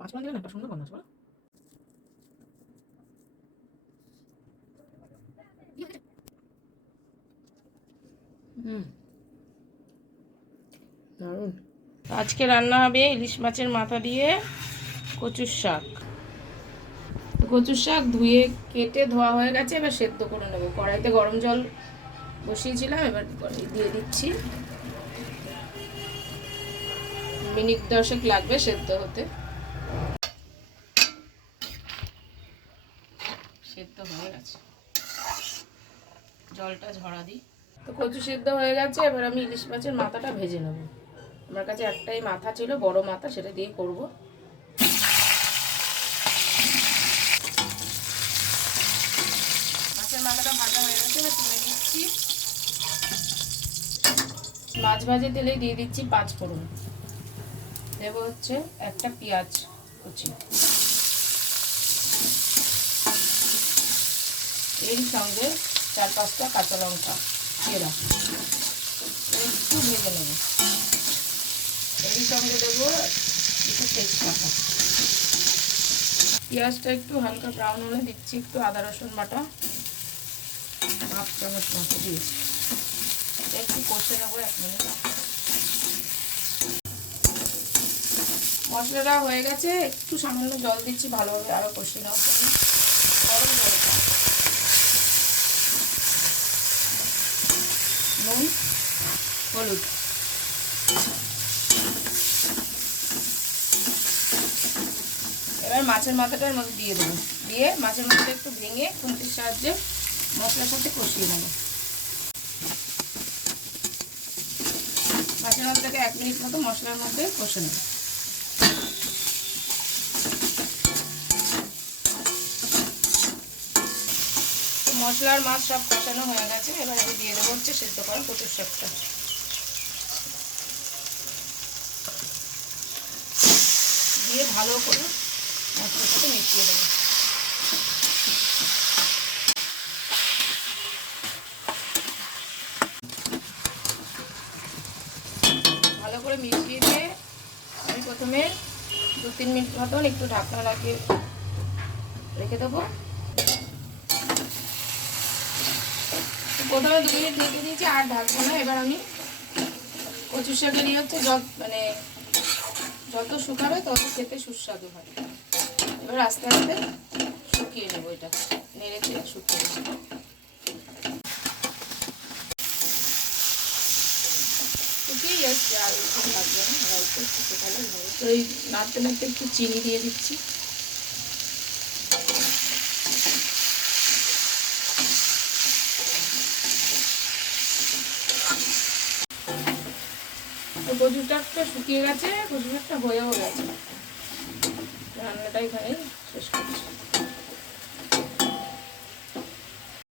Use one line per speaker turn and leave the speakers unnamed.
পাঁচ দিলে একটা সুন্দর গন্ধ দারুণ। আজকে রান্না হবে ইলিশ মাছের মাথা দিয়ে কচুর শাক। কচুর শাক ধুয়ে কেটে ধোয়া হয়ে গেছে, এবার সেদ্ধ করে নেব। কড়াইতে গরম জল বসিয়েছিলাম, এবার দিয়ে দিচ্ছি। মিনিট দশেক লাগবে সেদ্ধ হতে। সেদ্ধ হয়ে গেছে। জলটা ঝরা দিই। তো কচু সেদ্ধ হয়ে গেছে, এবার আমি ইলিশ মাছের মাথাটা ভেজে নেব। আমার কাছে একটাই মাথা ছিল, বড় মাথা, সেটা দিয়ে করব। মাছের মাথাটা ভাজা হয়ে গেছে, এবার তুলে দিচ্ছি মাছ ভাজে তেলে দিয়ে দিচ্ছি পাঁচ ফোড়ন। দেব হচ্ছে একটা পেঁয়াজ কুচি। এর সঙ্গে চার পাঁচটা কাঁচা লঙ্কা চেরা একটু ভেজে নেব। এর সঙ্গে দেবো একটু তেজপাতা পেঁয়াজটা একটু হালকা ব্রাউন হলে দিচ্ছি একটু আদা, রসুন বাটা। হাফ চামচ মতো দিয়েছি। একটু কষে নেব এক মিনিট মশলাটা হয়ে গেছে, একটু সামান্য জল দিচ্ছি, ভালোভাবে আরও কষিয়ে নেওয়ার জন্য। গরম জলটা। নুন, হলুদ। এবার মাছের মাথাটার মধ্যে দিয়ে দেবো। দিয়ে মাছের মাথাটা একটু ভেঙে খুন্তির সাহায্যে মশলার সাথে কষিয়ে নেব। মাছের মাথাটাকে এক মিনিট মতো মশলার মধ্যে কষে নেব। মশলার মাছ সব কষানো হয়ে গেছে, এবার আমি দিয়ে দেবো হচ্ছে সেদ্ধ করা কচুর শাকটা। দিয়ে ভালো করে মশলার সাথে মিশিয়ে দেবো। ভালো করে মিশিয়ে দিয়ে আমি প্রথমে দু তিন মিনিট মতন একটু ঢাকনা লাগিয়ে রেখে দেবো। প্রথমে দু মিনিট ঢেকে দিয়েছি আর ঢাকবো না। এবার আমি কচু শাকের ইয়ে হচ্ছে যত মানে যত শুকাবে তত খেতে সুস্বাদু হয়। এবার আস্তে আস্তে শুকিয়ে নেব এটা। নেড়ে চেড়ে শুকিয়ে শুকিয়ে আর লাগবে তো এই নাড়তে নাড়তে একটু চিনি দিয়ে দিচ্ছি। তো শাকটা শুকিয়ে গেছে কচুর শাকটা হয়েও গেছে। রান্নাটা এখানেই শেষ করছি।